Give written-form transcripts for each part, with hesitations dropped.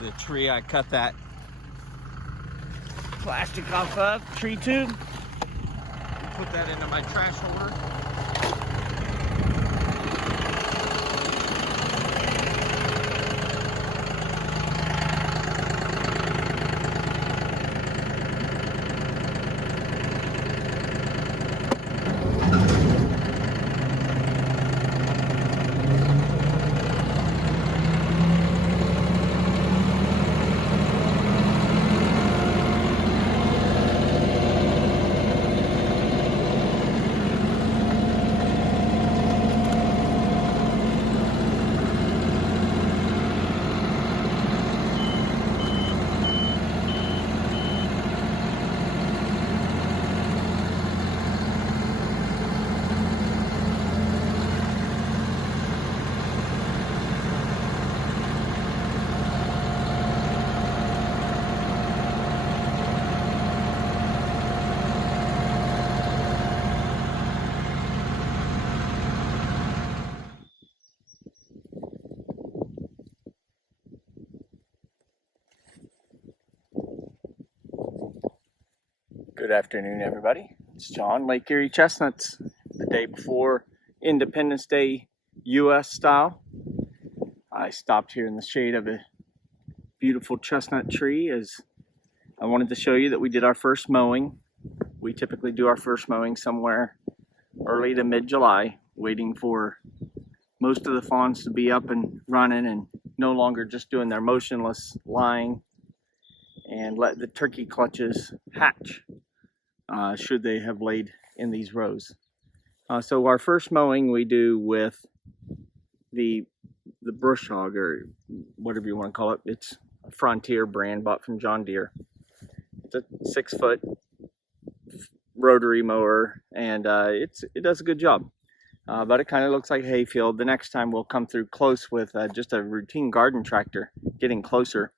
the tree I cut that plastic off of, tree tube. Put that into my trash holder. Good afternoon, everybody. It's John, Lake Erie Chestnuts, the day before Independence Day, U.S. style. I stopped here in the shade of a beautiful chestnut tree as I wanted to show you that we did our first mowing. We typically do our first mowing somewhere early to mid-July, waiting for most of the fawns to be up and running and no longer just doing their motionless lying, and let the turkey clutches hatch. Should they have laid in these rows. So our first mowing we do with the brush hog, or whatever you want to call it. It's a Frontier brand bought from John Deere. It's a 6-foot rotary mower, and it does a good job. But it kind of looks like hayfield. The next time we'll come through close with just a routine garden tractor, getting closer,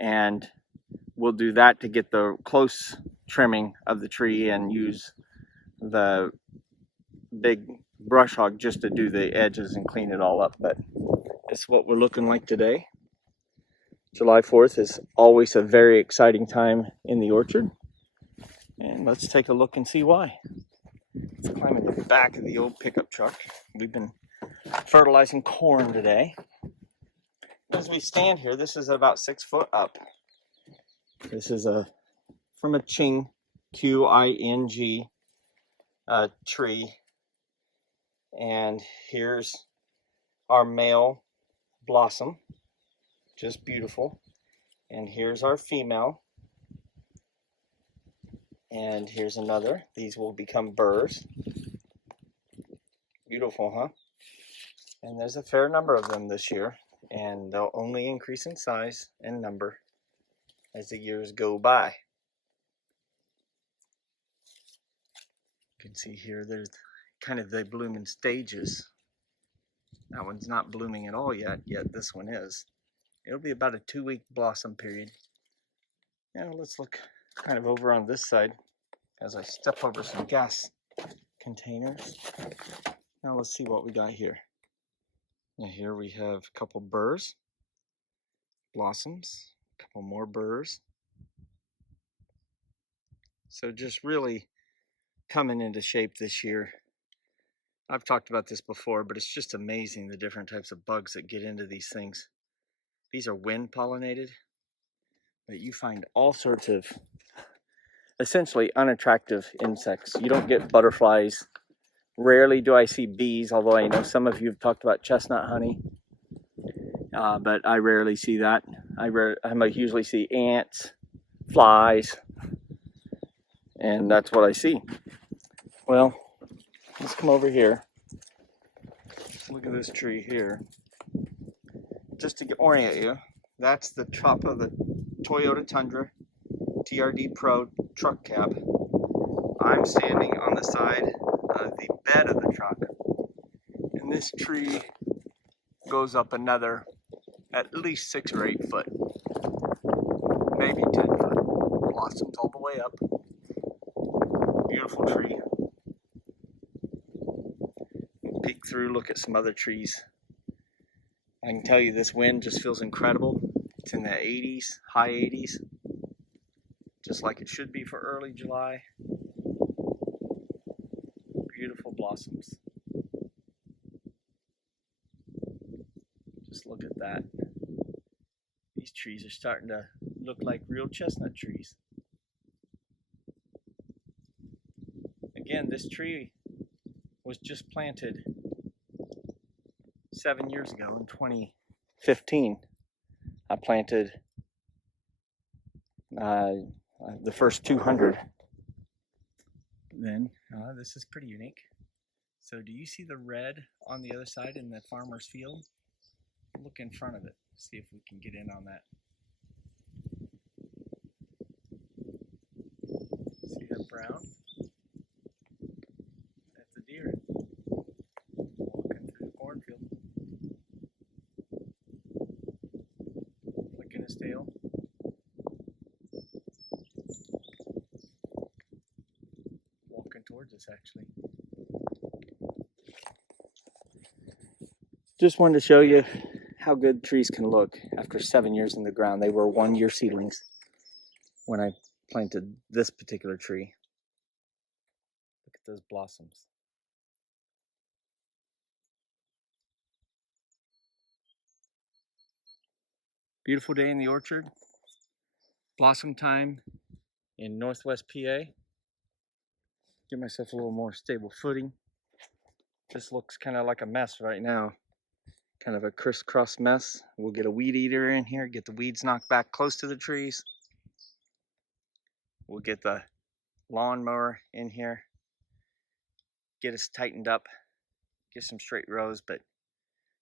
and we'll do that to get the close trimming of the tree and use the big brush hog just to do the edges and clean it all up. But it's what we're looking like today. July 4th is always a very exciting time in the orchard, and let's take a look and see why. Let's climb in the back of the old pickup truck. We've been fertilizing corn today. As we stand here, this is about 6 foot up. This is from a Qing, Q-I-N-G tree, and here's our male blossom, just beautiful, and here's our female, and here's another. These will become burrs. Beautiful, huh? And there's a fair number of them this year, and they'll only increase in size and number as the years go by. You can see here there's kind of the blooming stages. That one's not blooming at all yet this one is. It'll be about a 2-week blossom period. Now let's look kind of over on this side as I step over some gas containers. Now let's see what we got here. Now here we have a couple burrs, blossoms, a couple more burrs. So just really coming into shape this year. I've talked about this before, but it's just amazing the different types of bugs that get into these things. These are wind pollinated, but you find all sorts of essentially unattractive insects. You don't get butterflies. Rarely do I see bees, although I know some of you have talked about chestnut honey, but I rarely see that. I might usually see ants, flies, and that's what I see. Well, let's come over here. Look at this tree here. Just to orient you, that's the top of the Toyota Tundra TRD Pro truck cab. I'm standing on the side of the bed of the truck, and this tree goes up another at least 6 or 8 foot, maybe 10 foot. Blossoms all the way up. Beautiful tree. Peek through, look at some other trees. I can tell you this wind just feels incredible. It's in the 80s, high 80s, just like it should be for early July. Beautiful blossoms. Just look at that. These trees are starting to look like real chestnut trees. Again, this tree was just planted 7 years ago in 2015. I planted the first 200. Then this is pretty unique. So do you see the red on the other side in the farmer's field? Look in front of it, see if we can get in on that. See that brown? That's a deer walking through the cornfield, flicking his tail. Walking towards us, actually. Just wanted to show you how good trees can look after 7 years in the ground. They were 1-year seedlings when I planted this particular tree. Look at those blossoms. Beautiful day in the orchard. Blossom time in northwest PA. Get myself a little more stable footing. This looks kind of like a mess right now. Kind of a crisscross mess. We'll get a weed eater in here, get the weeds knocked back close to the trees. We'll get the lawnmower in here, get us tightened up, get some straight rows, but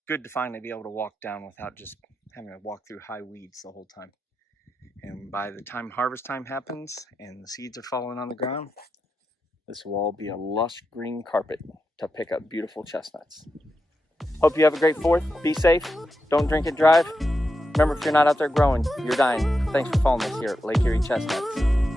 good to finally be able to walk down without just having to walk through high weeds the whole time. And by the time harvest time happens and the seeds are falling on the ground, this will all be a lush green carpet to pick up beautiful chestnuts. Hope you have a great 4th. Be safe. Don't drink and drive. Remember, if you're not out there growing, you're dying. Thanks for following us here at Lake Erie Chestnuts.